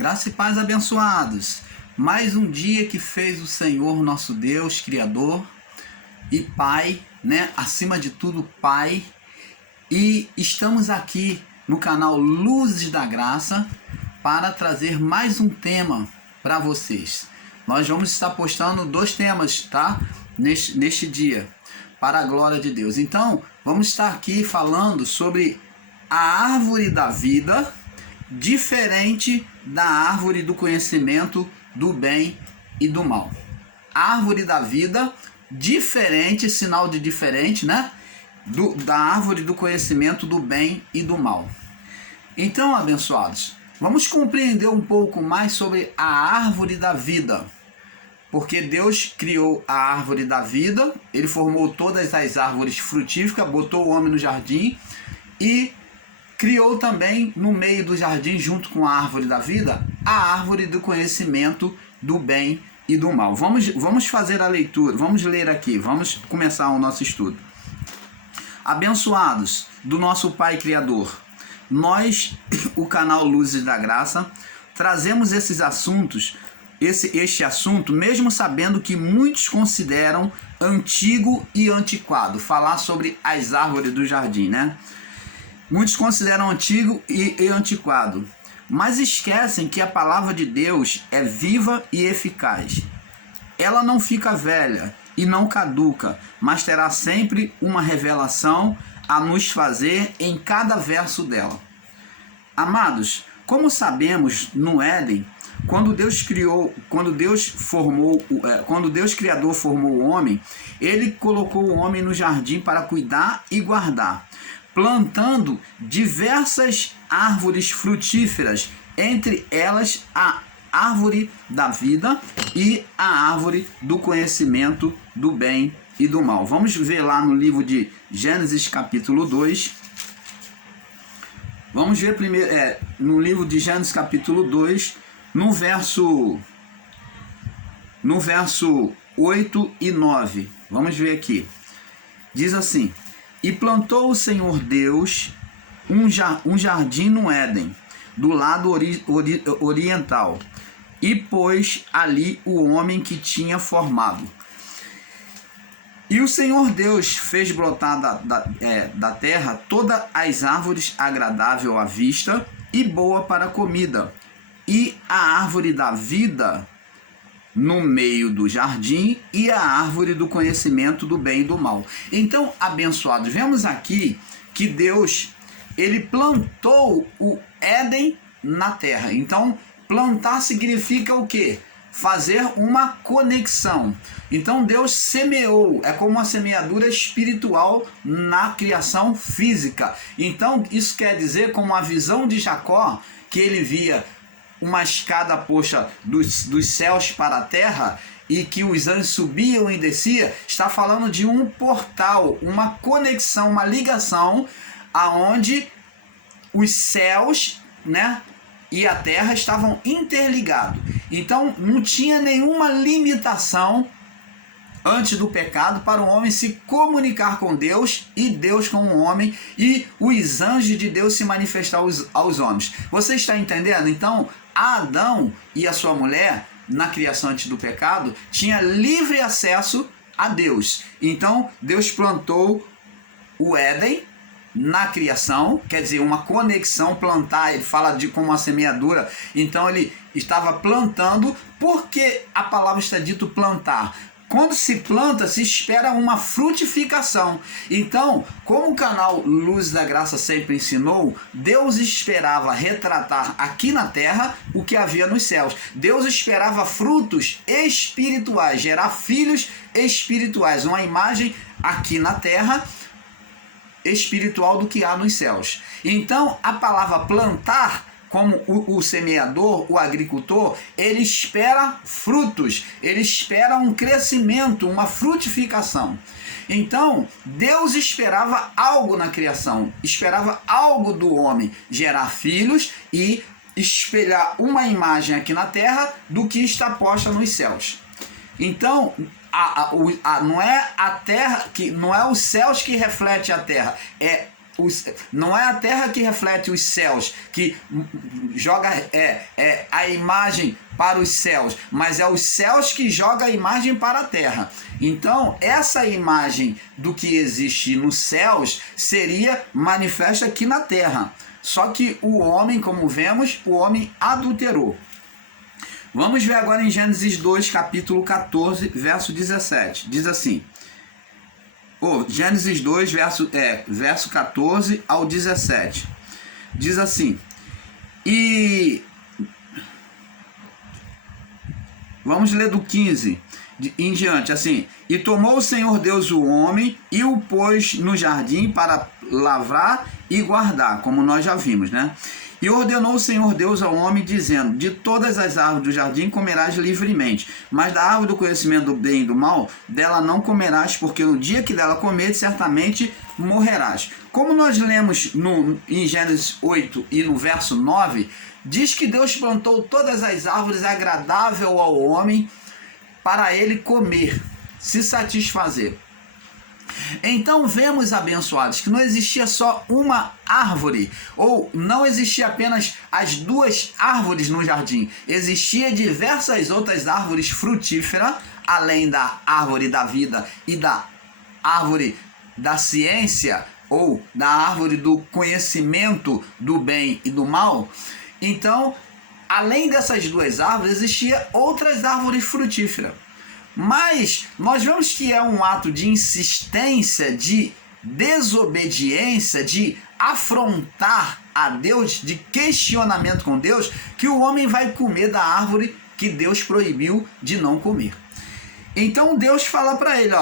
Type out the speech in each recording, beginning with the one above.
Graça e paz, abençoados. Mais um dia que fez o Senhor nosso Deus, Criador e Pai, né? Acima de tudo, Pai. E estamos aqui no canal Luzes da Graça para trazer mais um tema para vocês. Nós vamos estar postando 2 temas, tá? Neste dia, para a glória de Deus. Então, vamos estar aqui falando sobre a árvore da vida, diferente da árvore do conhecimento do bem e do mal. Árvore da vida, diferente, sinal de diferente, né? Da árvore do conhecimento do bem e do mal. Então, abençoados, vamos compreender um pouco mais sobre a árvore da vida. Porque Deus criou a árvore da vida, Ele formou todas as árvores frutíferas, botou o homem no jardim e criou também no meio do jardim, junto com a árvore da vida, a árvore do conhecimento do bem e do mal. Vamos fazer a leitura, vamos ler aqui, vamos começar o nosso estudo. Abençoados do nosso Pai Criador, nós, o canal Luzes da Graça, trazemos esses assuntos, este assunto, mesmo sabendo que muitos consideram antigo e antiquado, falar sobre as árvores do jardim, né? Muitos consideram antigo e antiquado, mas esquecem que a palavra de Deus é viva e eficaz. Ela não fica velha e não caduca, mas terá sempre uma revelação a nos fazer em cada verso dela. Amados, como sabemos, no Éden, quando Deus Criador formou o homem, Ele colocou o homem no jardim para cuidar e guardar, plantando diversas árvores frutíferas, entre elas a árvore da vida e a árvore do conhecimento do bem e do mal. Vamos ver lá no livro de Gênesis capítulo 2. Vamos ver primeiro no livro de Gênesis capítulo 2, no verso 8 e 9. Vamos ver aqui. Diz assim: E plantou o Senhor Deus um jardim no Éden, do lado oriental, e pôs ali o homem que tinha formado. E o Senhor Deus fez brotar da terra todas as árvores agradável à vista e boa para a comida, e a árvore da vida no meio do jardim e a árvore do conhecimento do bem e do mal. Então, abençoados, vemos aqui que Deus, Ele plantou o Éden na terra. Então, plantar significa o quê? Fazer uma conexão. Então Deus semeou, é como uma semeadura espiritual na criação física. Então isso quer dizer, como a visão de Jacó, que ele via uma escada posta dos céus para a terra e que os anjos subiam e desciam, está falando de um portal, uma conexão, uma ligação aonde os céus, né, e a terra estavam interligados. Então não tinha nenhuma limitação antes do pecado para o homem se comunicar com Deus e Deus com o homem e os anjos de Deus se manifestar aos homens. Você está entendendo? Então Adão e a sua mulher, na criação antes do pecado, tinha livre acesso a Deus. Então Deus plantou o Éden na criação, quer dizer, uma conexão, plantar, ele fala de como uma semeadura. Então ele estava plantando, porque a palavra está dito plantar. Quando se planta, se espera uma frutificação. Então, como o canal Luz da Graça sempre ensinou, Deus esperava retratar aqui na terra o que havia nos céus. Deus esperava frutos espirituais, gerar filhos espirituais, uma imagem aqui na terra espiritual do que há nos céus. Então, a palavra plantar, como o semeador, o agricultor, ele espera frutos, ele espera um crescimento, uma frutificação. Então, Deus esperava algo na criação, esperava algo do homem, gerar filhos e espelhar uma imagem aqui na terra do que está posta nos céus. Então, não é a terra, não é os céus que reflete a terra, é não é a terra que reflete os céus, que joga a imagem para os céus, mas é os céus que joga a imagem para a terra. Então, essa imagem do que existe nos céus seria manifesta aqui na terra. Só que o homem, como vemos, o homem adulterou. Vamos ver agora em Gênesis 2, capítulo 14, verso 17. Diz assim... Gênesis 2, verso 14 ao 17. Diz assim: e vamos ler do 15 em diante, assim: e tomou o Senhor Deus o homem e o pôs no jardim para lavrar e guardar, como nós já vimos, né? E ordenou o Senhor Deus ao homem, dizendo: de todas as árvores do jardim comerás livremente, mas da árvore do conhecimento do bem e do mal, dela não comerás, porque no dia que dela comeres, certamente morrerás. Como nós lemos em Gênesis 8 e no verso 9, diz que Deus plantou todas as árvores agradável ao homem para ele comer, se satisfazer. Então vemos, abençoados, que não existia só uma árvore, ou não existia apenas as duas árvores no jardim. Existia diversas outras árvores frutíferas, além da árvore da vida e da árvore da ciência, ou da árvore do conhecimento do bem e do mal. Então, além dessas duas árvores, existia outras árvores frutíferas. Mas nós vemos que é um ato de insistência, de desobediência, de afrontar a Deus, de questionamento com Deus, que o homem vai comer da árvore que Deus proibiu de não comer. Então Deus fala para ele,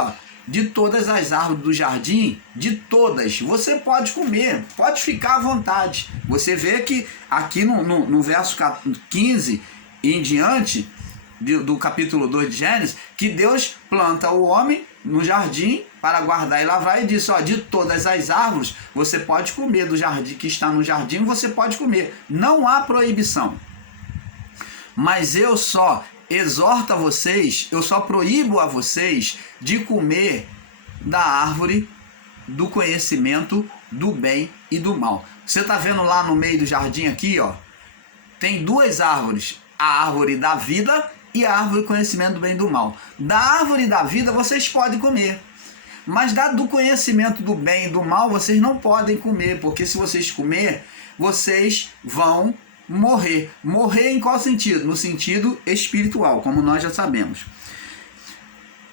de todas as árvores do jardim, de todas, você pode comer, pode ficar à vontade. Você vê que aqui no verso 15 em diante, do capítulo 2 de Gênesis, que Deus planta o homem no jardim para guardar e lavrar, e diz, de todas as árvores você pode comer, do jardim que está no jardim você pode comer, não há proibição. Mas eu só exorto a vocês, eu só proíbo a vocês de comer da árvore do conhecimento do bem e do mal. Você está vendo lá no meio do jardim aqui, tem duas árvores, a árvore da vida e a árvore do conhecimento do bem e do mal. Da árvore da vida vocês podem comer, mas da do conhecimento do bem e do mal vocês não podem comer, porque se vocês comer, vocês vão morrer. Morrer em qual sentido? No sentido espiritual, como nós já sabemos.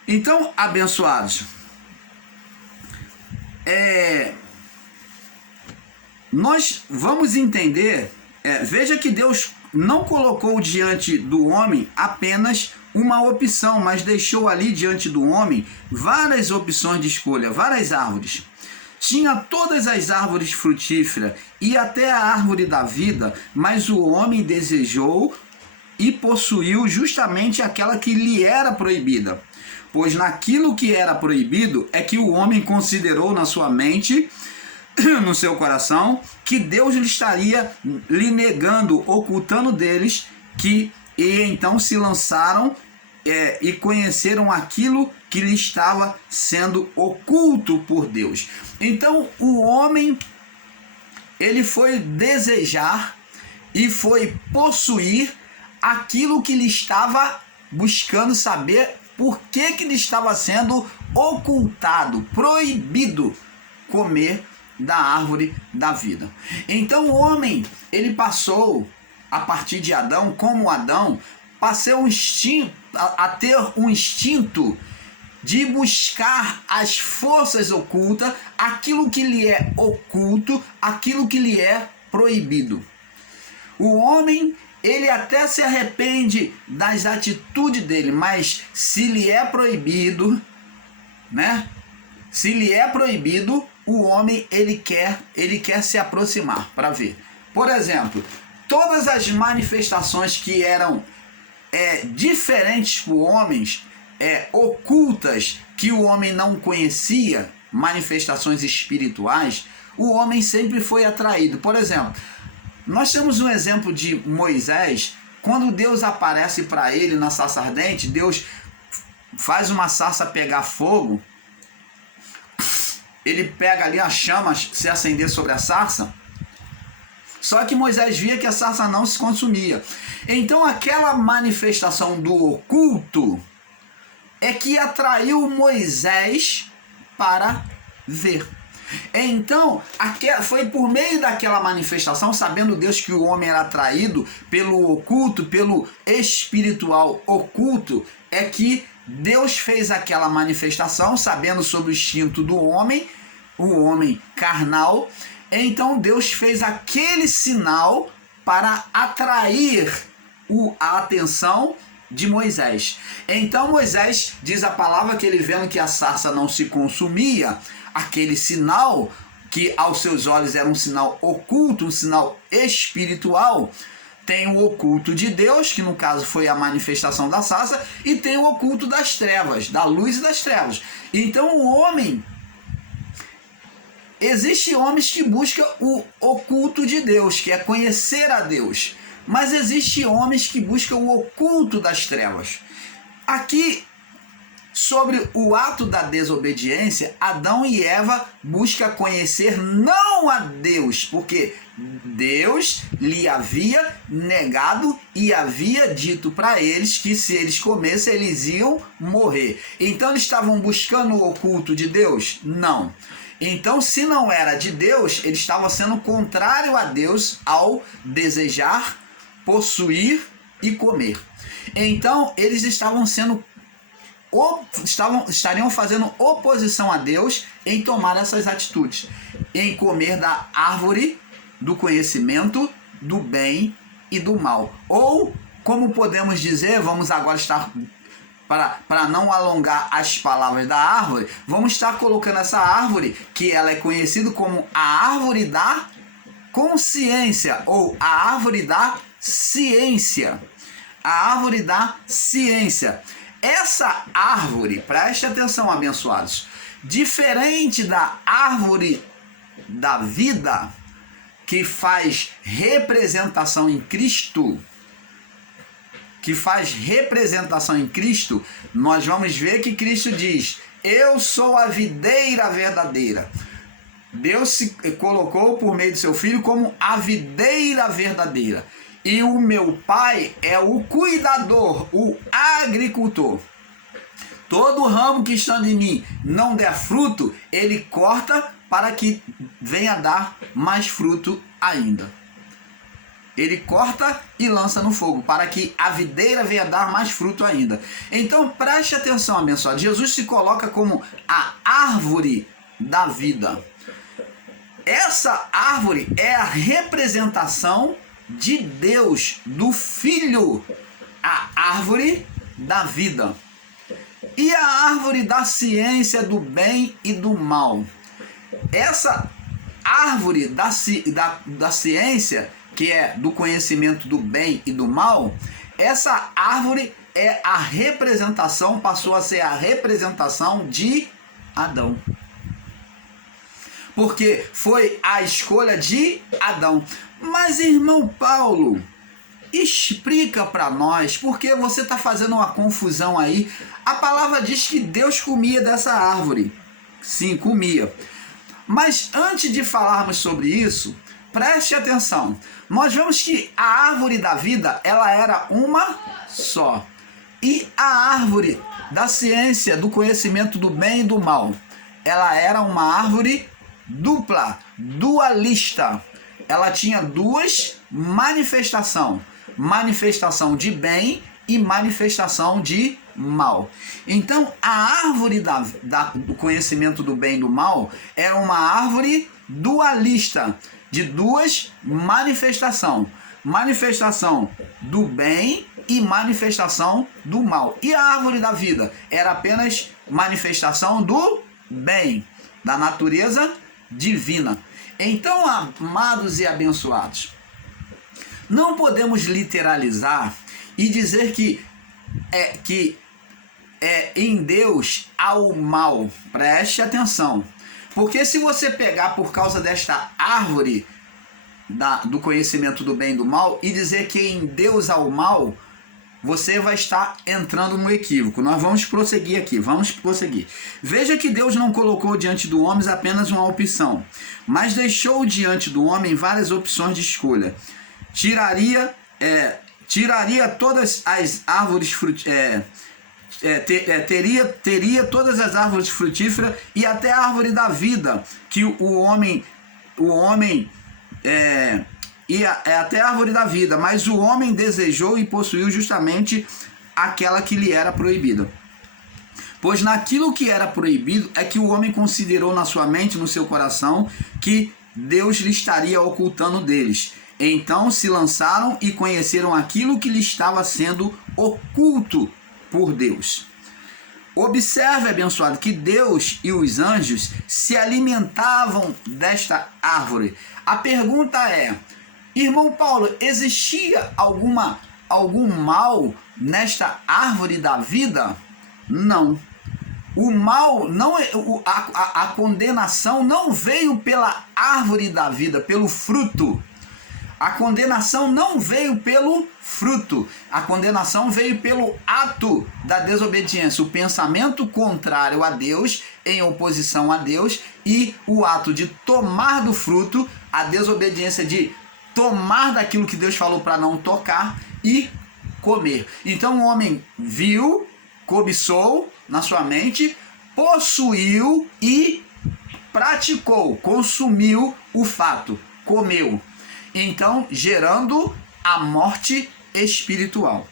Então, abençoados, nós vamos entender, veja que Deus não colocou diante do homem apenas uma opção, mas deixou ali diante do homem várias opções de escolha, várias árvores. Tinha todas as árvores frutíferas e até a árvore da vida, mas o homem desejou e possuiu justamente aquela que lhe era proibida. Pois naquilo que era proibido é que o homem considerou na sua mente, no seu coração, que Deus lhe estaria lhe negando, ocultando deles, e então se lançaram e conheceram aquilo que lhe estava sendo oculto por Deus. Então o homem, ele foi desejar e foi possuir aquilo que lhe estava buscando saber por que lhe estava sendo ocultado, proibido comer da árvore da vida. Então o homem, ele passou, a partir de Adão, como Adão, passou a ter um instinto de buscar as forças ocultas, aquilo que lhe é oculto, aquilo que lhe é proibido. O homem, ele até se arrepende das atitudes dele, mas se lhe é proibido, né? Se lhe é proibido, o homem, ele quer se aproximar para ver. Por exemplo, todas as manifestações que eram diferentes para os homens, ocultas, que o homem não conhecia, manifestações espirituais, o homem sempre foi atraído. Por exemplo, nós temos um exemplo de Moisés, quando Deus aparece para ele na sarça ardente, Deus faz uma sarça pegar fogo, ele pega ali a chama se acender sobre a sarça. Só que Moisés via que a sarça não se consumia. Então aquela manifestação do oculto é que atraiu Moisés para ver. Então, foi por meio daquela manifestação, sabendo Deus que o homem era atraído pelo oculto, pelo espiritual oculto, é que Deus fez aquela manifestação, sabendo sobre o instinto do homem, o homem carnal. Então Deus fez aquele sinal para atrair a atenção de Moisés. Então Moisés, diz a palavra, que ele vendo que a sarça não se consumia, aquele sinal que aos seus olhos era um sinal oculto, um sinal espiritual, tem o oculto de Deus, que no caso foi a manifestação da sarça, e tem o oculto das trevas, da luz e das trevas. Então o homem, existem homens que buscam o oculto de Deus, que é conhecer a Deus, mas existem homens que buscam o oculto das trevas. Aqui, sobre o ato da desobediência, Adão e Eva buscam conhecer não a Deus, porque Deus lhe havia negado e havia dito para eles que se eles comessem eles iam morrer. Então eles estavam buscando o oculto de Deus? Não. Então, se não era de Deus, eles estavam sendo contrário a Deus ao desejar, possuir e comer. Então, eles estariam fazendo oposição a Deus em tomar essas atitudes, em comer da árvore do conhecimento do bem e do mal. Ou, como podemos dizer, vamos agora estar, para não alongar as palavras da árvore, vamos estar colocando essa árvore, que ela é conhecida como a árvore da consciência, ou a árvore da ciência. A árvore da ciência. Essa árvore, preste atenção, abençoados, diferente da árvore da vida, que faz representação em Cristo, nós vamos ver que Cristo diz: eu sou a videira verdadeira. Deus se colocou por meio de seu Filho como a videira verdadeira. E o meu Pai é o cuidador, o agricultor. Todo ramo que estando em mim não der fruto, ele corta para que venha dar mais fruto ainda. Ele corta e lança no fogo, para que a videira venha dar mais fruto ainda. Então preste atenção, abençoado. Jesus se coloca como a árvore da vida. Essa árvore é a representação de Deus, do Filho, a árvore da vida. E a árvore da ciência do bem e do mal. Essa árvore da ciência, que é do conhecimento do bem e do mal, essa árvore é a representação, passou a ser a representação de Adão. Porque foi a escolha de Adão. Mas, irmão Paulo, explica para nós, porque você está fazendo uma confusão aí. A palavra diz que Deus comia dessa árvore. Sim, comia. Mas antes de falarmos sobre isso, preste atenção. Nós vemos que a árvore da vida, ela era uma só. E a árvore da ciência, do conhecimento do bem e do mal, ela era uma árvore dupla, dualista. Ela tinha duas manifestações, manifestação de bem e manifestação de mal. Então, a árvore do conhecimento do bem e do mal era uma árvore dualista, de duas manifestações, manifestação do bem e manifestação do mal. E a árvore da vida era apenas manifestação do bem, da natureza divina. Então, amados e abençoados, não podemos literalizar e dizer que em Deus há o mal. Preste atenção. Porque se você pegar por causa desta árvore do conhecimento do bem e do mal e dizer que em Deus há o mal, você vai estar entrando no equívoco. Nós vamos prosseguir aqui, vamos prosseguir. Veja que Deus não colocou diante do homem apenas uma opção, mas deixou diante do homem várias opções de escolha. Tiraria todas as árvores teria todas as árvores frutíferas e até a árvore da vida, que o homem até a árvore da vida, mas o homem desejou e possuiu justamente aquela que lhe era proibida. Pois naquilo que era proibido é que o homem considerou na sua mente, no seu coração, que Deus lhe estaria ocultando deles. Então se lançaram e conheceram aquilo que lhe estava sendo oculto por Deus. Observe, abençoado, que Deus e os anjos se alimentavam desta árvore. A pergunta é, irmão Paulo, existia algum mal nesta árvore da vida? Não. O mal, a condenação não veio pela árvore da vida, pelo fruto. A condenação não veio pelo fruto, a condenação veio pelo ato da desobediência, o pensamento contrário a Deus, em oposição a Deus, e o ato de tomar do fruto, a desobediência de tomar daquilo que Deus falou para não tocar e comer. Então o homem viu, cobiçou na sua mente, possuiu e praticou, consumiu o fato, comeu. Então, gerando a morte espiritual.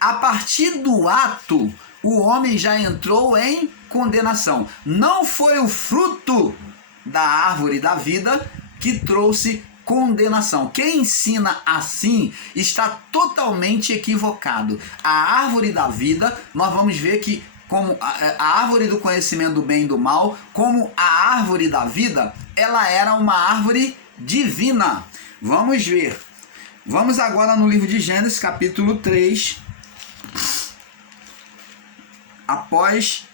A partir do ato, o homem já entrou em condenação. Não foi o fruto da árvore da vida que trouxe condenação. Quem ensina assim está totalmente equivocado. A árvore da vida, nós vamos ver que como a árvore do conhecimento do bem e do mal, como a árvore da vida, ela era uma árvore divina. Vamos ver. Vamos agora no livro de Gênesis, capítulo 3. Após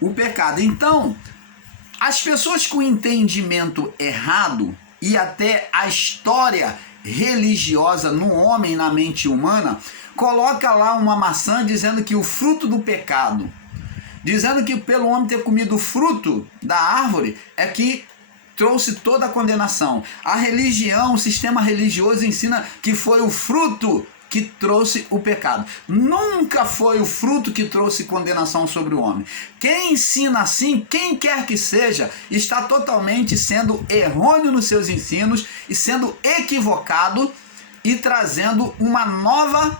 o pecado. Então, as pessoas com entendimento errado e até a história religiosa no homem, na mente humana, coloca lá uma maçã dizendo que o fruto do pecado, dizendo que pelo homem ter comido o fruto da árvore é que trouxe toda a condenação. A religião, o sistema religioso ensina que foi o fruto que trouxe o pecado. Nunca foi o fruto que trouxe condenação sobre o homem. Quem ensina assim, quem quer que seja, está totalmente sendo errôneo nos seus ensinos e sendo equivocado e trazendo uma nova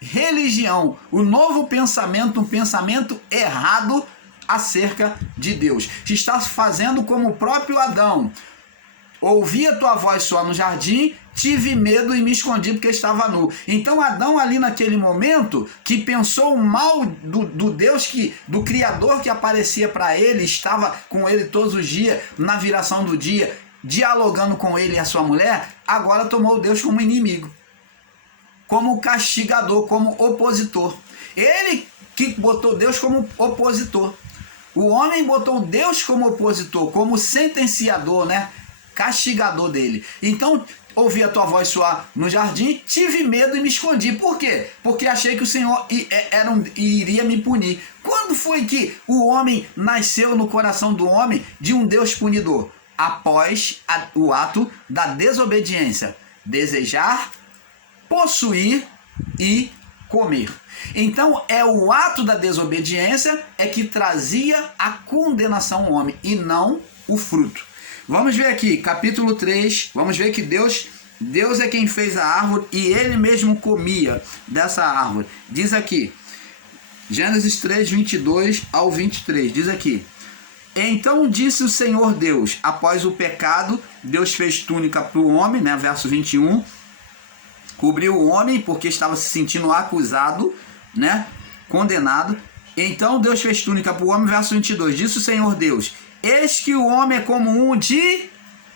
religião, um novo pensamento, um pensamento errado acerca de Deus. Está fazendo como o próprio Adão. Ouvi a tua voz só no jardim, tive medo e me escondi porque estava nu. Então Adão ali naquele momento, que pensou o mal do Deus, do Criador que aparecia para ele, estava com ele todos os dias, na viração do dia, dialogando com ele e a sua mulher, agora tomou Deus como inimigo, como castigador, como opositor. Ele que botou Deus como opositor. O homem botou Deus como opositor, como sentenciador, né? Castigador dele. Então, ouvi a tua voz soar no jardim, tive medo e me escondi. Por quê? Porque achei que o Senhor iria me punir. Quando foi que o homem nasceu no coração do homem de um Deus punidor? Após o ato da desobediência. Desejar, possuir e comer. Então é o ato da desobediência é que trazia a condenação ao homem e não o fruto. Vamos ver aqui, capítulo 3, vamos ver que Deus é quem fez a árvore e ele mesmo comia dessa árvore. Diz aqui, Gênesis 3, 22 ao 23, diz aqui: então disse o Senhor Deus, após o pecado, Deus fez túnica para o homem, né, verso 21, cobriu o homem porque estava se sentindo acusado, né, condenado. Então Deus fez túnica para o homem, verso 22, disse o Senhor Deus: eis que o homem é como um de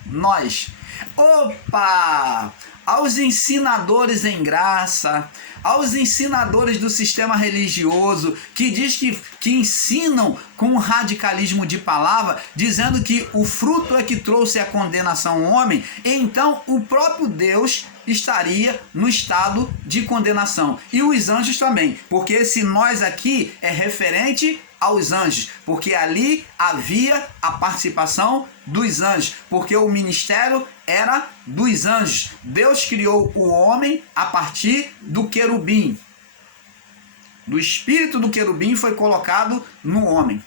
nós. Opa! Aos ensinadores em graça, aos ensinadores do sistema religioso, que diz que ensinam com um radicalismo de palavra, dizendo que o fruto é que trouxe a condenação ao homem, então o próprio Deus estaria no estado de condenação. E os anjos também, porque esse nós aqui é referente aos anjos, porque ali havia a participação dos anjos, porque o ministério era dos anjos. Deus criou o homem a partir do querubim. Do espírito do querubim foi colocado no homem.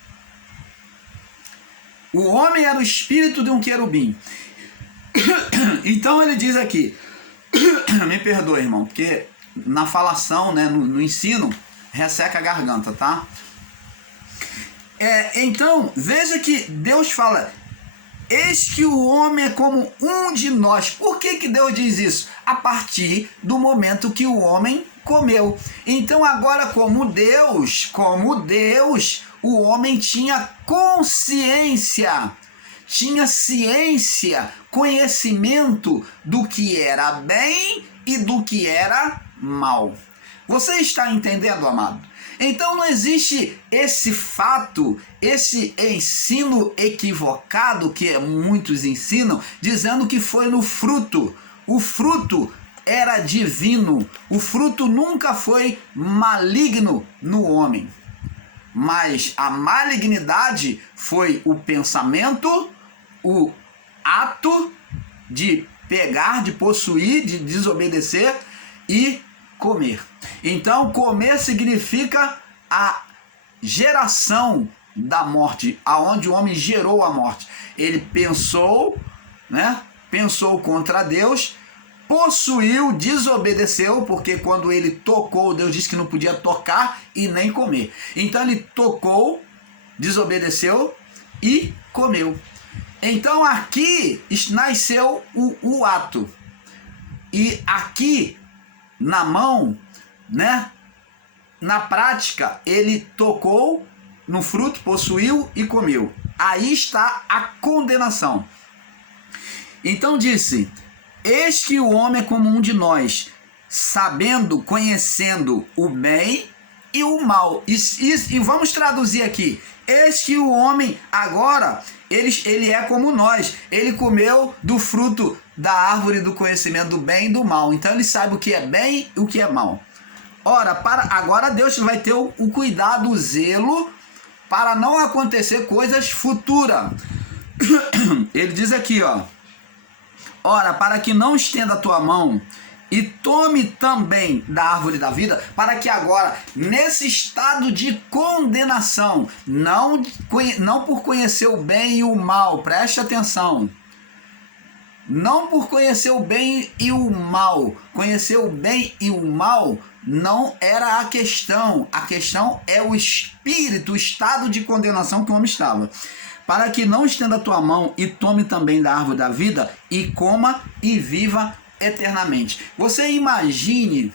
O homem era o espírito de um querubim. Então ele diz aqui, me perdoe, irmão, porque na falação, né, no ensino, resseca a garganta, tá? Então, veja que Deus fala, eis que o homem é como um de nós. Por que Deus diz isso? A partir do momento que o homem comeu. Então agora, como Deus, o homem tinha consciência, tinha ciência, conhecimento do que era bem e do que era mal. Você está entendendo, amado? Então não existe esse fato, esse ensino equivocado que muitos ensinam, dizendo que foi no fruto. O fruto era divino, o fruto nunca foi maligno no homem. Mas a malignidade foi o pensamento, o ato de pegar, de possuir, de desobedecer e comer. Então, comer significa a geração da morte, aonde o homem gerou a morte. Ele pensou, né? Pensou contra Deus, possuiu, desobedeceu, porque quando ele tocou, Deus disse que não podia tocar e nem comer. Então ele tocou, desobedeceu e comeu. Então aqui nasceu o ato. E aqui na mão, né? Na prática, ele tocou no fruto, possuiu e comeu. Aí está a condenação. Então disse, eis que o homem é como um de nós, sabendo, conhecendo o bem e o mal. E vamos traduzir aqui. Eis que o homem agora, ele é como nós. Ele comeu do fruto da árvore do conhecimento do bem e do mal. Então ele sabe o que é bem e o que é mal. Ora, agora Deus vai ter o cuidado, o zelo, para não acontecer coisas futuras. Ele diz aqui, ó. Ora, para que não estenda a tua mão e tome também da árvore da vida, para que agora, nesse estado de condenação, não por conhecer o bem e o mal, preste atenção, não por conhecer o bem e o mal, conhecer o bem e o mal não era a questão é o espírito, o estado de condenação que o homem estava. Para que não estenda a tua mão e tome também da árvore da vida e coma e viva eternamente. Você imagine,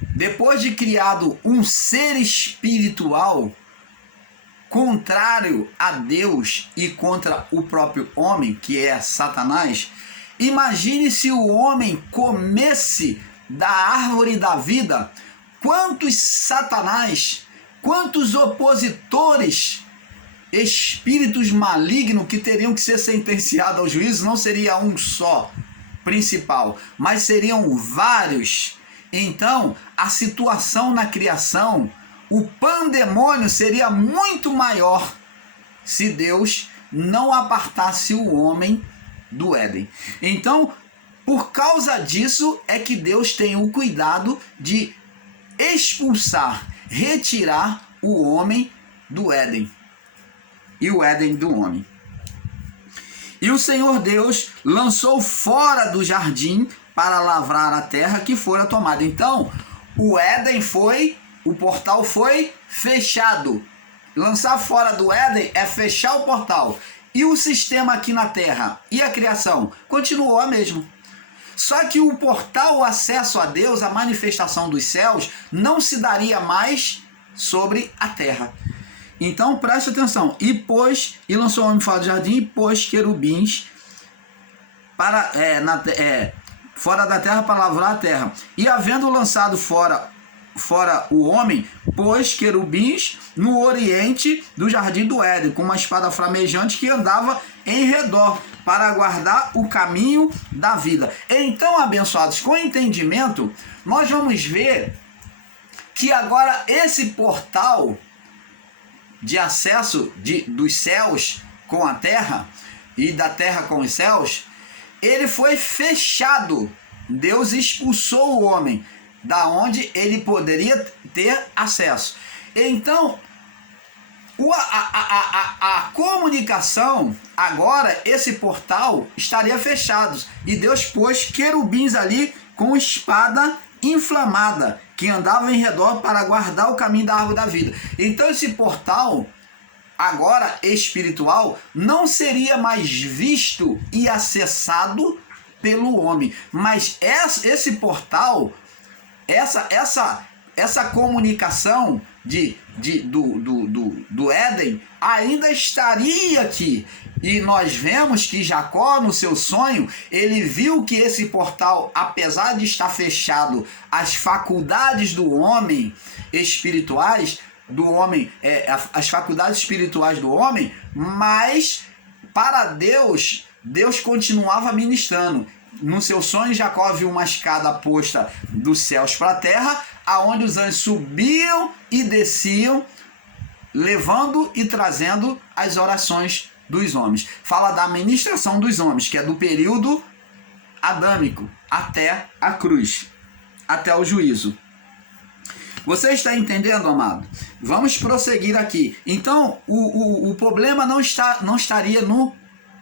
depois de criado um ser espiritual contrário a Deus e contra o próprio homem, que é Satanás, imagine se o homem comesse da árvore da vida, quantos Satanás, quantos opositores, espíritos malignos que teriam que ser sentenciados ao juízo, não seria um só principal, mas seriam vários. Então, a situação na criação, o pandemônio seria muito maior se Deus não apartasse o homem do Éden. Então, por causa disso é que Deus tem o cuidado de expulsar, retirar o homem do Éden. E o Éden do homem. E o Senhor Deus lançou fora do jardim para lavrar a terra que fora tomada. Então, o Éden o portal foi fechado. Lançar fora do Éden é fechar o portal. E o sistema aqui na terra e a criação continuou a mesma. Só que o portal, o acesso a Deus, a manifestação dos céus, não se daria mais sobre a terra. Então preste atenção. E lançou o homem fora do jardim e pôs querubins para, fora da terra para lavrar a terra. E havendo lançado fora o homem, pôs querubins no oriente do jardim do Éden, com uma espada flamejante que andava em redor, para guardar o caminho da vida. Então, abençoados, com entendimento, nós vamos ver que agora esse portal de acesso dos céus com a terra e da terra com os céus, ele foi fechado. Deus expulsou o homem da onde ele poderia ter acesso. Então, a comunicação, agora, esse portal estaria fechado. E Deus pôs querubins ali com espada inflamada, que andava em redor para guardar o caminho da árvore da vida. Então esse portal, agora espiritual, não seria mais visto e acessado pelo homem. Mas esse portal, essa comunicação do Éden ainda estaria aqui. E nós vemos que Jacó, no seu sonho, ele viu que esse portal, apesar de estar fechado, as faculdades do homem espirituais, as faculdades espirituais do homem, mas para Deus continuava ministrando. No seu sonho, Jacó viu uma escada posta dos céus para a terra, aonde os anjos subiam e desciam, levando e trazendo as orações dos homens. Fala da ministração dos homens, que é do período adâmico até a cruz, até o juízo. Você está entendendo, amado? Vamos prosseguir aqui. Então, o problema não estaria no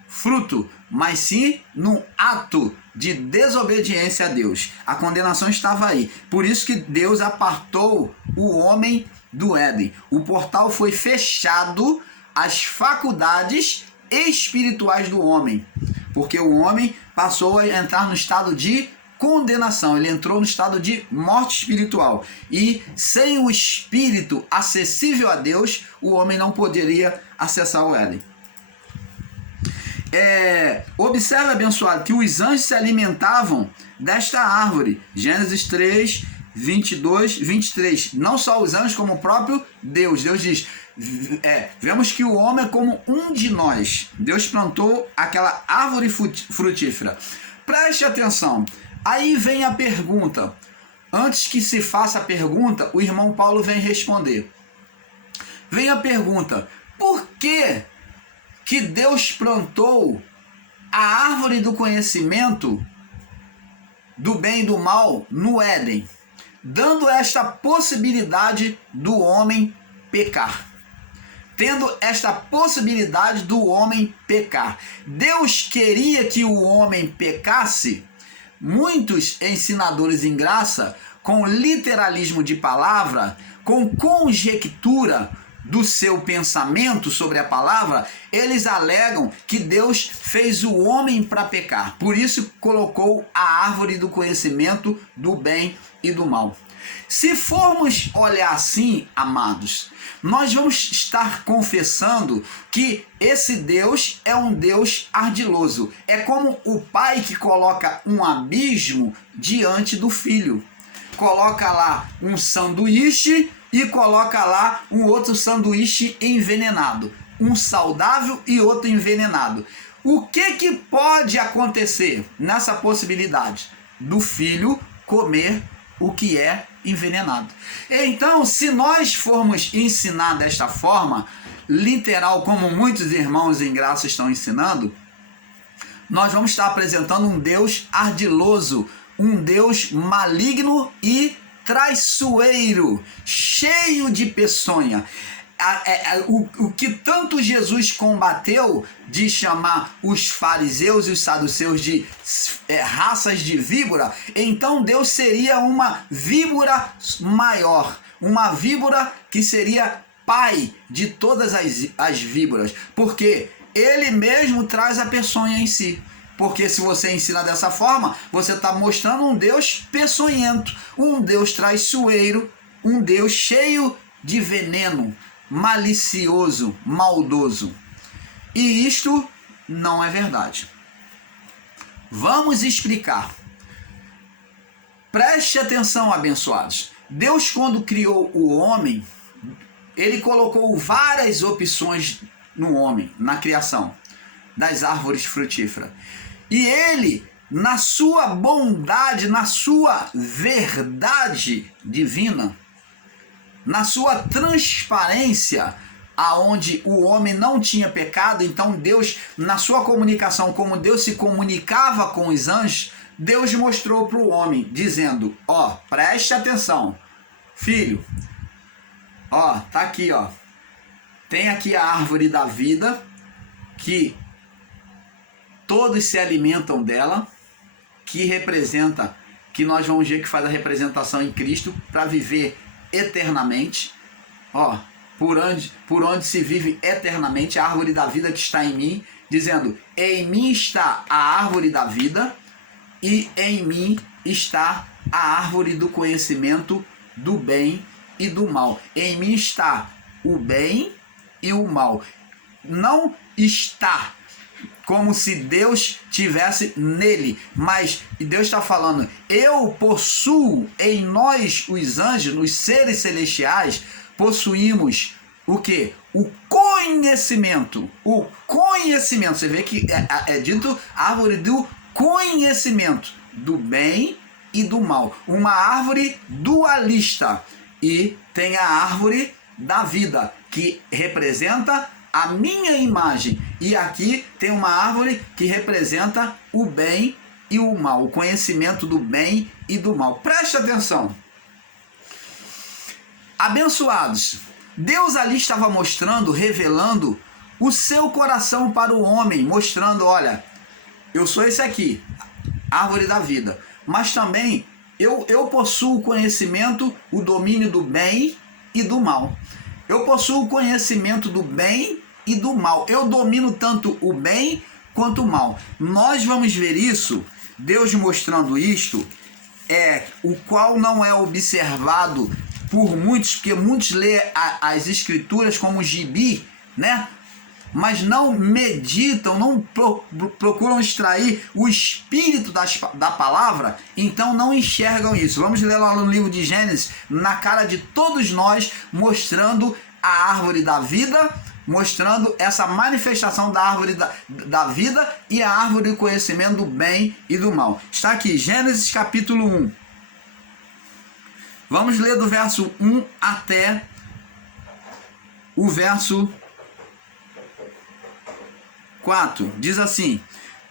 fruto, mas sim no ato de desobediência a Deus. A condenação estava aí. Por isso que Deus apartou o homem do Éden. O portal foi fechado às faculdades espirituais do homem, porque o homem passou a entrar no estado de condenação, ele entrou no estado de morte espiritual, e sem o espírito acessível a Deus, o homem não poderia acessar o Éden. Observe, abençoado, que os anjos se alimentavam desta árvore. Gênesis 3, 22, 23. Não só os anjos, como o próprio Deus. Deus diz, vemos que o homem é como um de nós. Deus plantou aquela árvore frutífera. Preste atenção. Aí vem a pergunta. Antes que se faça a pergunta, o irmão Paulo vem responder. Vem a pergunta: por que Deus plantou a árvore do conhecimento do bem e do mal no Éden, dando esta possibilidade do homem pecar? Tendo esta possibilidade do homem pecar. Deus queria que o homem pecasse? Muitos ensinadores em graça, com literalismo de palavra, com conjectura do seu pensamento sobre a palavra, eles alegam que Deus fez o homem para pecar. Por isso colocou a árvore do conhecimento do bem e do mal. Se formos olhar assim, amados, nós vamos estar confessando que esse Deus é um Deus ardiloso. É como o pai que coloca um abismo diante do filho. Coloca lá um sanduíche e coloca lá um outro sanduíche envenenado. Um saudável e outro envenenado. O que pode acontecer nessa possibilidade? Do filho comer o que é envenenado. Então, se nós formos ensinar desta forma, literal, como muitos irmãos em graça estão ensinando, nós vamos estar apresentando um Deus ardiloso, um Deus maligno e traiçoeiro, cheio de peçonha. O que tanto Jesus combateu de chamar os fariseus e os saduceus de raças de víbora, então Deus seria uma víbora maior, uma víbora que seria pai de todas as víboras, porque ele mesmo traz a peçonha em si. Porque se você ensina dessa forma, você está mostrando um Deus peçonhento, um Deus traiçoeiro, um Deus cheio de veneno, malicioso, maldoso. E isto não é verdade. Vamos explicar. Preste atenção, abençoados. Deus, quando criou o homem, ele colocou várias opções no homem, na criação das árvores frutíferas. E ele, na sua bondade, na sua verdade divina, na sua transparência, aonde o homem não tinha pecado, então Deus, na sua comunicação, como Deus se comunicava com os anjos, Deus mostrou para o homem, dizendo, ó, preste atenção, filho, ó, tá aqui, ó, tem aqui a árvore da vida, que todos se alimentam dela, que representa, que nós vamos ver que faz a representação em Cristo, para viver eternamente, ó, por onde se vive eternamente, a árvore da vida que está em mim, dizendo, em mim está a árvore da vida, e em mim está a árvore do conhecimento do bem e do mal. Em mim está o bem e o mal. Não está como se Deus tivesse nele, mas Deus está falando, eu possuo em nós, os anjos, nos seres celestiais, possuímos o quê? O conhecimento. O conhecimento. Você vê que é dito árvore do conhecimento do bem e do mal. Uma árvore dualista. E tem a árvore da vida, que representa a minha imagem. E aqui tem uma árvore que representa o bem e o mal. O conhecimento do bem e do mal. Preste atenção. Abençoados, Deus ali estava mostrando, revelando o seu coração para o homem, mostrando, olha, eu sou esse aqui, árvore da vida, mas também eu possuo o conhecimento, o domínio do bem e do mal. Eu possuo o conhecimento do bem e do mal. Eu domino tanto o bem quanto o mal. Nós vamos ver isso, Deus mostrando isto, o qual não é observado por muitos, porque muitos lêem as escrituras como gibi, né? Mas não meditam, não procuram extrair o espírito da palavra, então não enxergam isso. Vamos ler lá no livro de Gênesis, na cara de todos nós, mostrando a árvore da vida, mostrando essa manifestação da árvore da vida e a árvore do conhecimento do bem e do mal. Está aqui, Gênesis capítulo 1. Vamos ler do verso 1 até o verso 4. Diz assim,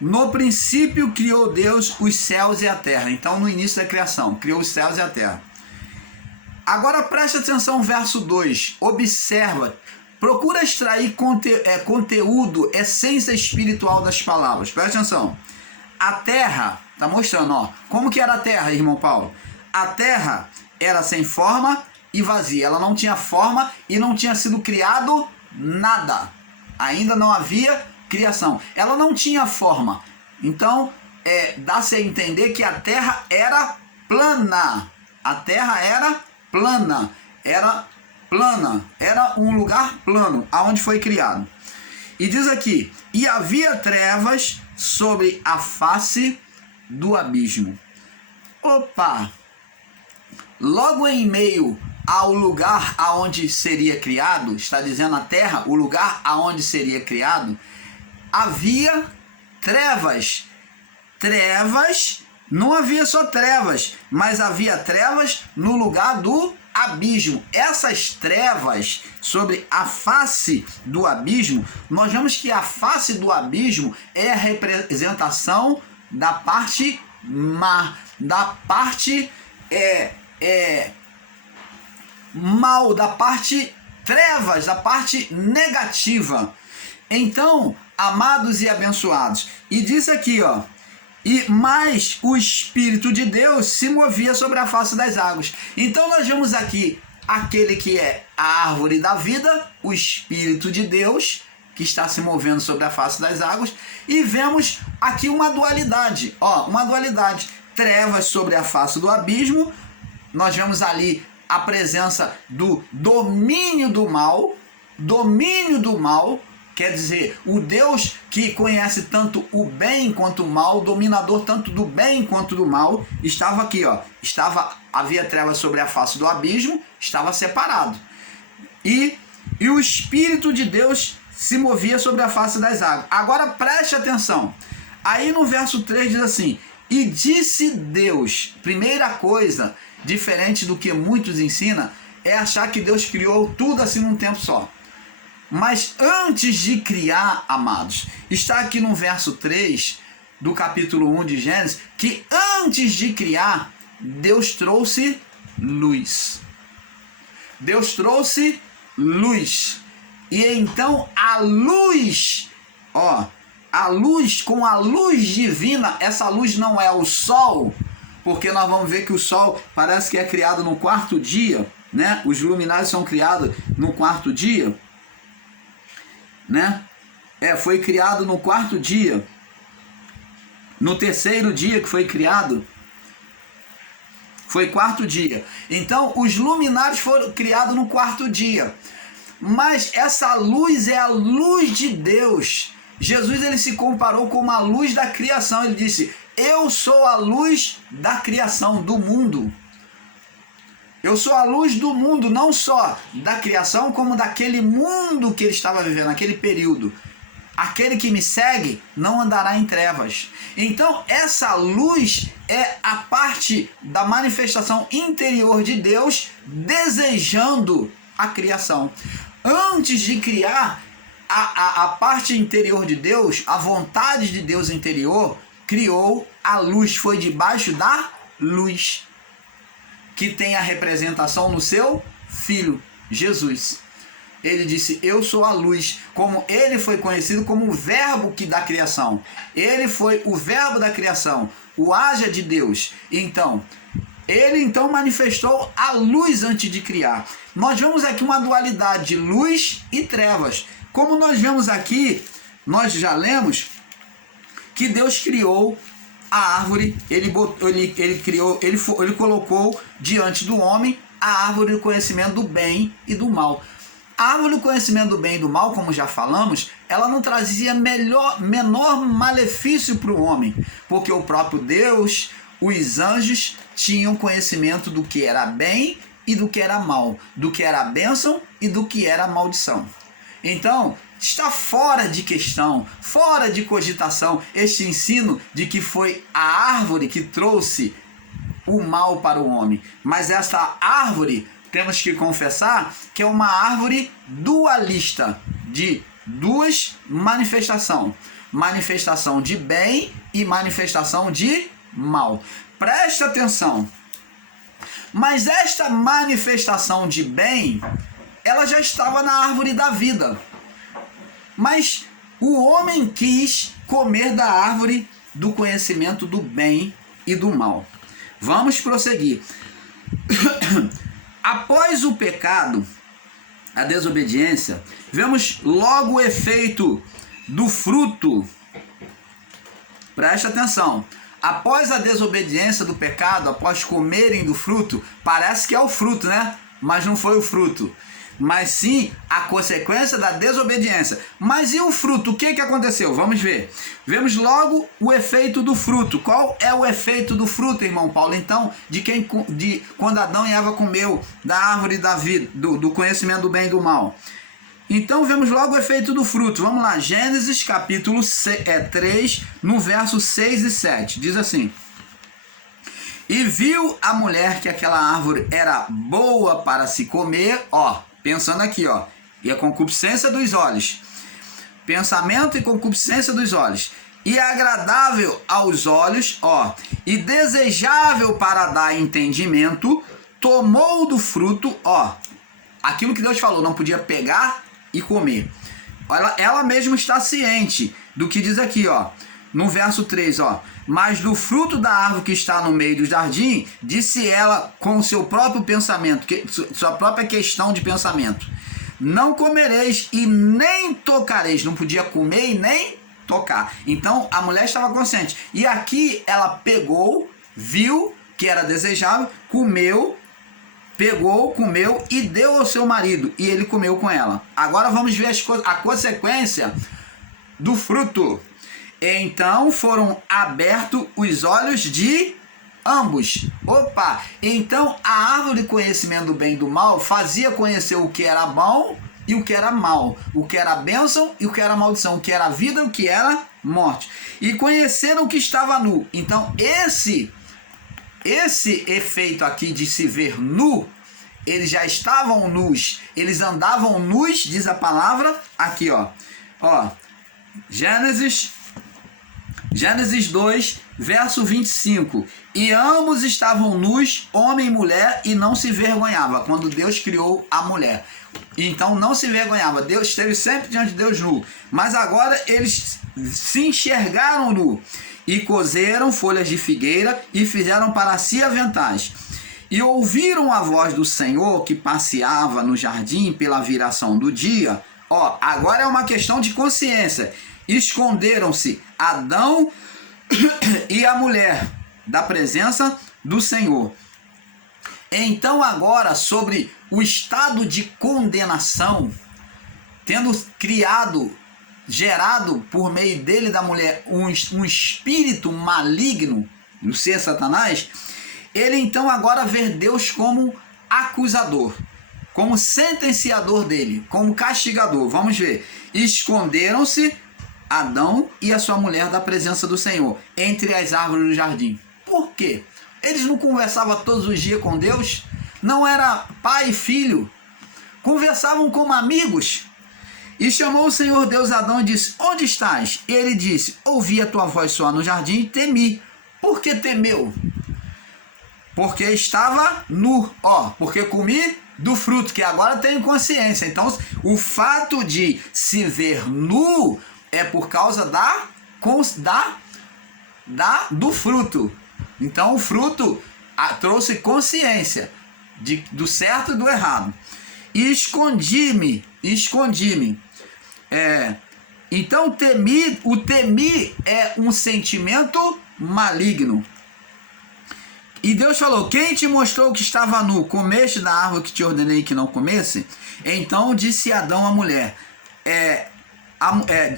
no princípio criou Deus os céus e a terra. Então, no início da criação, criou os céus e a terra. Agora preste atenção no verso 2. Observa, procura extrair conteúdo, essência espiritual das palavras. Preste atenção. A terra, está mostrando, ó, como que era a terra, irmão Paulo? A terra era sem forma e vazia. Ela não tinha forma e não tinha sido criado nada. Ainda não havia criação. Ela não tinha forma. Então, dá-se a entender que a terra era plana. A terra era plana. Era plana. Era um lugar plano, aonde foi criado. E diz aqui, e havia trevas sobre a face do abismo. Opa! Logo em meio ao lugar aonde seria criado, está dizendo a terra, o lugar aonde seria criado, havia trevas. Trevas, não havia só trevas, mas havia trevas no lugar do abismo. Essas trevas sobre a face do abismo, nós vemos que a face do abismo é a representação da parte má, da parte mal, da parte trevas, da parte negativa. Então, amados e abençoados, e diz aqui, ó, mas o Espírito de Deus se movia sobre a face das águas. Então nós vemos aqui aquele que é a árvore da vida, o Espírito de Deus, que está se movendo sobre a face das águas, e vemos aqui uma dualidade, ó, uma dualidade, trevas sobre a face do abismo. Nós vemos ali a presença do domínio do mal, domínio do mal, quer dizer, o Deus que conhece tanto o bem quanto o mal, dominador tanto do bem quanto do mal, estava aqui, ó. Havia trevas sobre a face do abismo, estava separado. E o Espírito de Deus se movia sobre a face das águas. Agora preste atenção. Aí no verso 3 diz assim: e disse Deus. Primeira coisa, diferente do que muitos ensinam, é achar que Deus criou tudo assim num tempo só. Mas antes de criar, amados, está aqui no verso 3 do capítulo 1 de Gênesis, que antes de criar, Deus trouxe luz. Deus trouxe luz. E então a luz, a luz, com a luz divina, essa luz não é o sol, porque nós vamos ver que o sol parece que é criado no quarto dia, né? Os luminares são criados no quarto dia, né? Foi criado no quarto dia. No terceiro dia que foi criado, foi quarto dia. Então os luminares foram criados no quarto dia. Mas essa luz é a luz de Deus. Jesus, ele se comparou com a luz da criação. Ele disse: eu sou a luz da criação, do mundo. Eu sou a luz do mundo, não só da criação, como daquele mundo que ele estava vivendo, naquele período. Aquele que me segue não andará em trevas. Então essa luz é a parte da manifestação interior de Deus desejando a criação. Antes de criar, a parte interior de Deus, a vontade de Deus interior, criou a luz, foi debaixo da luz, que tem a representação no seu Filho, Jesus. Ele disse: eu sou a luz, como ele foi conhecido como o verbo da criação. Ele foi o verbo da criação, o haja de Deus. Então, ele manifestou a luz antes de criar. Nós vemos aqui uma dualidade de luz e trevas. Como nós vemos aqui, nós já lemos que Deus criou a árvore, ele colocou diante do homem a árvore do conhecimento do bem e do mal. A árvore do conhecimento do bem e do mal, como já falamos, ela não trazia menor malefício para o homem, porque o próprio Deus, os anjos, tinham conhecimento do que era bem e do que era mal, do que era bênção e do que era maldição. Então, está fora de questão, fora de cogitação, este ensino de que foi a árvore que trouxe o mal para o homem. Mas esta árvore, temos que confessar que é uma árvore dualista, de duas manifestações. Manifestação de bem e manifestação de mal. Presta atenção. Mas esta manifestação de bem, ela já estava na árvore da vida. Mas o homem quis comer da árvore do conhecimento do bem e do mal. Vamos prosseguir. Após o pecado, a desobediência, vemos logo o efeito do fruto. Preste atenção. Após a desobediência do pecado, após comerem do fruto, parece que é o fruto, né? Mas não foi o fruto. Mas sim a consequência da desobediência. Mas e o fruto? O que aconteceu? Vamos ver. Vemos logo o efeito do fruto. Qual é o efeito do fruto, irmão Paulo? Então, quando Adão e Eva comeu da árvore da vida, do conhecimento do bem e do mal. Então vemos logo o efeito do fruto. Vamos lá, Gênesis capítulo 3, no verso 6 e 7. Diz assim: e viu a mulher que aquela árvore era boa para se comer, pensando aqui, e a concupiscência dos olhos, pensamento e concupiscência dos olhos, e agradável aos olhos, e desejável para dar entendimento, tomou do fruto, aquilo que Deus falou, não podia pegar e comer. Ela mesma está ciente do que diz aqui, no verso 3, mas do fruto da árvore que está no meio do jardim, disse ela com o seu próprio pensamento, sua própria questão de pensamento: não comereis e nem tocareis. Não podia comer e nem tocar. Então a mulher estava consciente. E aqui ela pegou, viu que era desejável, comeu pegou, comeu e deu ao seu marido, e ele comeu com ela. Agora vamos ver a consequência do fruto. Então foram abertos os olhos de ambos. Opa! Então a árvore do conhecimento do bem e do mal fazia conhecer o que era bom e o que era mal, o que era bênção e o que era maldição, o que era vida e o que era morte. E conheceram o que estava nu. Então esse efeito aqui de se ver nu, eles já estavam nus, eles andavam nus, diz a palavra aqui, ó. Gênesis 2, verso 25. E ambos estavam nus, homem e mulher, e não se vergonhava, quando Deus criou a mulher. Então não se vergonhava, Deus esteve sempre diante de Deus nu. Mas agora eles se enxergaram nu, e cozeram folhas de figueira, e fizeram para si aventais. E ouviram a voz do Senhor, que passeava no jardim pela viração do dia. Agora é uma questão de consciência. Esconderam-se Adão e a mulher da presença do Senhor. Então agora, sobre o estado de condenação, tendo gerado por meio dele, da mulher, um espírito maligno, no ser Satanás, ele então agora vê Deus como acusador, como sentenciador dele, como castigador. Vamos ver. Esconderam-se Adão e a sua mulher da presença do Senhor, entre as árvores do jardim. Por quê? Eles não conversavam todos os dias com Deus? Não era pai e filho? Conversavam como amigos? E chamou o Senhor Deus Adão e disse: onde estás? E ele disse: ouvi a tua voz só no jardim e temi. Por que temeu? Porque estava nu, porque comi do fruto, que agora tenho consciência. Então, o fato de se ver nu é por causa do fruto. Então, o fruto trouxe consciência do certo e do errado. E escondi-me. Então, o temi é um sentimento maligno. E Deus falou: quem te mostrou que estava nu? Comeste da árvore que te ordenei que não comesse? Então disse Adão à mulher: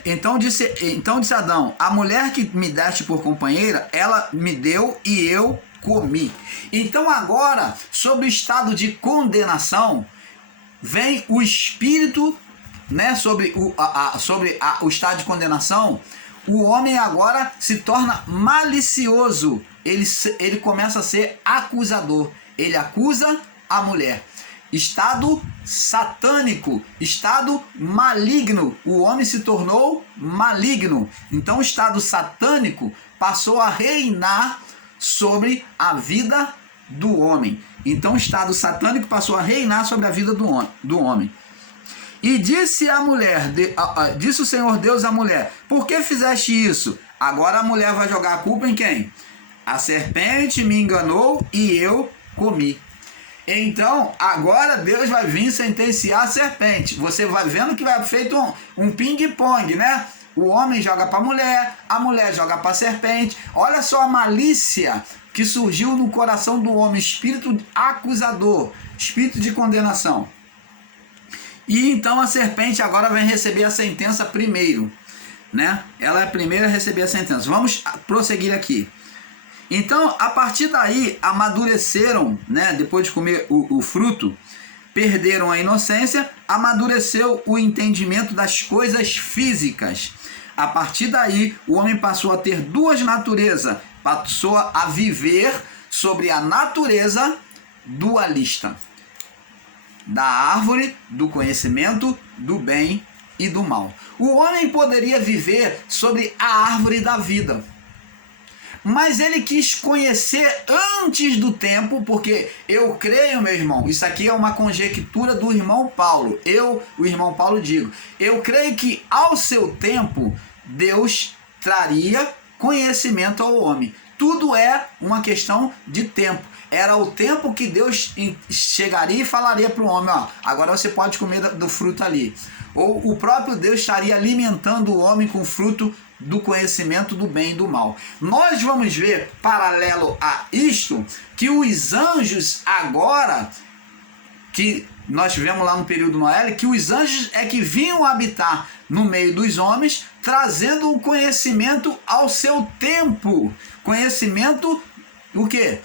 então disse Adão: a mulher que me deste por companheira, ela me deu e eu comi. Então agora, sobre o estado de condenação, vem o espírito, né? Sobre o estado de condenação, o homem agora se torna malicioso. Ele começa a ser acusador. Ele acusa a mulher. Estado satânico, estado maligno. O homem se tornou maligno. Então o estado satânico passou a reinar sobre a vida do homem. Então o estado satânico passou a reinar sobre a vida do homem. E disse a mulher, disse o Senhor Deus à mulher: por que fizeste isso? Agora a mulher vai jogar a culpa em quem? A serpente me enganou e eu comi. Então, agora Deus vai vir sentenciar a serpente. Você vai vendo que vai feito um ping-pong, né? O homem joga para a mulher joga para a serpente. Olha só a malícia que surgiu no coração do homem, espírito acusador, espírito de condenação. E então a serpente agora vai receber a sentença primeiro, né? Ela é a primeira a receber a sentença. Vamos prosseguir aqui. Então, a partir daí, amadureceram, né? Depois de comer o fruto, perderam a inocência, amadureceu o entendimento das coisas físicas. A partir daí, o homem passou a ter duas naturezas, passou a viver sobre a natureza dualista, da árvore do conhecimento do bem e do mal. O homem poderia viver sobre a árvore da vida, mas ele quis conhecer antes do tempo, porque eu creio, meu irmão, isso aqui é uma conjectura do irmão Paulo. O irmão Paulo, digo, eu creio que ao seu tempo, Deus traria conhecimento ao homem. Tudo é uma questão de tempo. Era o tempo que Deus chegaria e falaria para o homem: agora você pode comer do fruto ali. Ou o próprio Deus estaria alimentando o homem com o fruto do conhecimento do bem e do mal. Nós vamos ver, paralelo a isto, que os anjos agora que nós vemos lá no período Noé, que os anjos é que vinham habitar no meio dos homens, trazendo o conhecimento ao seu tempo. Conhecimento, o quê?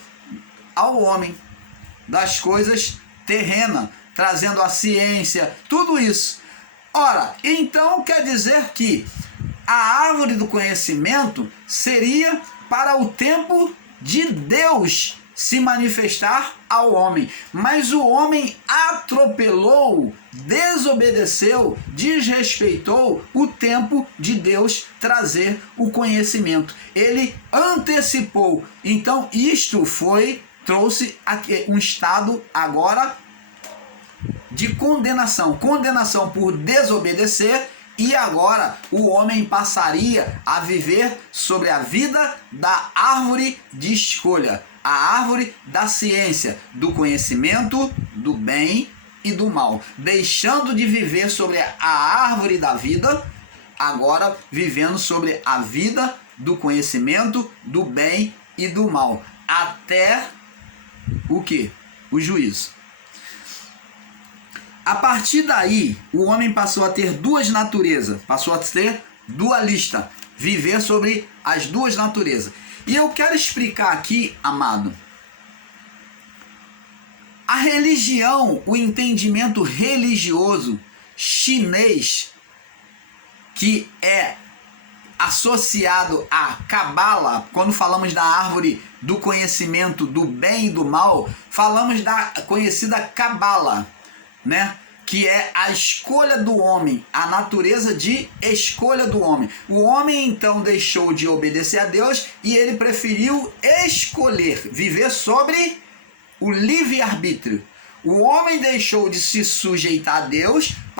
Ao homem, das coisas terrenas, trazendo a ciência, tudo isso. Ora, então quer dizer que a árvore do conhecimento seria para o tempo de Deus se manifestar ao homem. Mas o homem atropelou, desobedeceu, desrespeitou o tempo de Deus trazer o conhecimento. Ele antecipou. Então isto trouxe um estado agora de condenação. Condenação por desobedecer. E agora o homem passaria a viver sobre a vida da árvore de escolha, a árvore da ciência, do conhecimento, do bem e do mal. Deixando de viver sobre a árvore da vida, agora vivendo sobre a vida do conhecimento, do bem e do mal. Até o quê? O juízo. A partir daí, o homem passou a ter duas naturezas, passou a ser dualista, viver sobre as duas naturezas. E eu quero explicar aqui, amado, a religião, o entendimento religioso chinês, que é associado à Cabala. Quando falamos da árvore do conhecimento do bem e do mal, falamos da conhecida Cabala, né? Que é a escolha do homem, a natureza de escolha do homem. O homem então deixou de obedecer a Deus e ele preferiu escolher, viver sobre o livre-arbítrio. O homem deixou de se sujeitar a Deus